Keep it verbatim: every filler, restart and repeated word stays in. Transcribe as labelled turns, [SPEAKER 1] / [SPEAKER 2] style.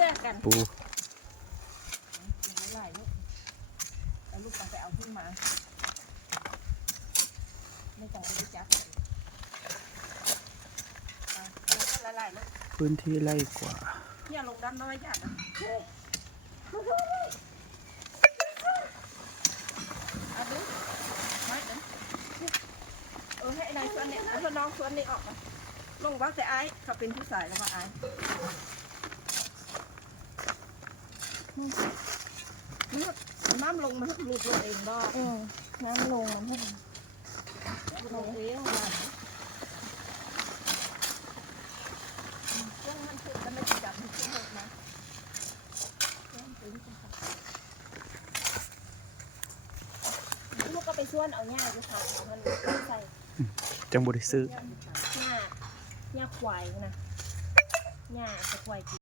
[SPEAKER 1] กัน
[SPEAKER 2] ปู
[SPEAKER 1] หลายลูกแล้วลูกไปเอาขึ้นมาไม่ต้องไปจับละลายลูก
[SPEAKER 2] พื้นที่ไร่กว่า
[SPEAKER 1] อย่าลงด้านน้อยจัดนะเอาดูไม่เดี๋ยวเออให้นายส่วนนี้แล้วน้องส่วนนี้ออกมาลงว่าแต่ไอ้เขาเป็นผู้ชายแล้วมาไอ้น้ำลงมันหลุดลงเองบ้าน้ำลงมันลงเองมันเครื่องมันขึ้นแล้วไม่จับมันขึ้นหกนะลูกก็ไปส่วนเอาหญ้าจะทำเอามันใส่
[SPEAKER 2] จังบริซื้อ
[SPEAKER 1] หญ้าหญ้าควายนะหญ้าจะควาย